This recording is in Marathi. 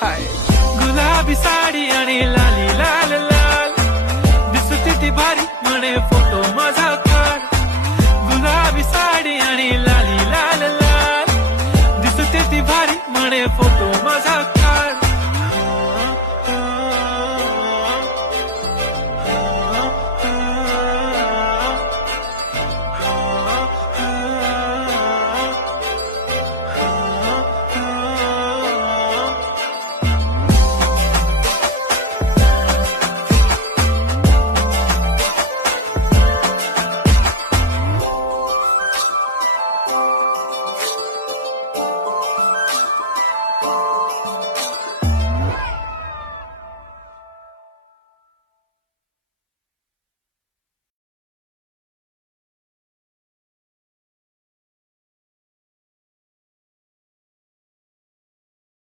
हाय गुलाबी साडी आणि लाली लाल लाल दिसते ती भारी म्हणे फोटो माझा काढ. गुलाबी साडी आणि लाली लाल लाल दिसते ती भारी म्हणे फोटो माझा काढ.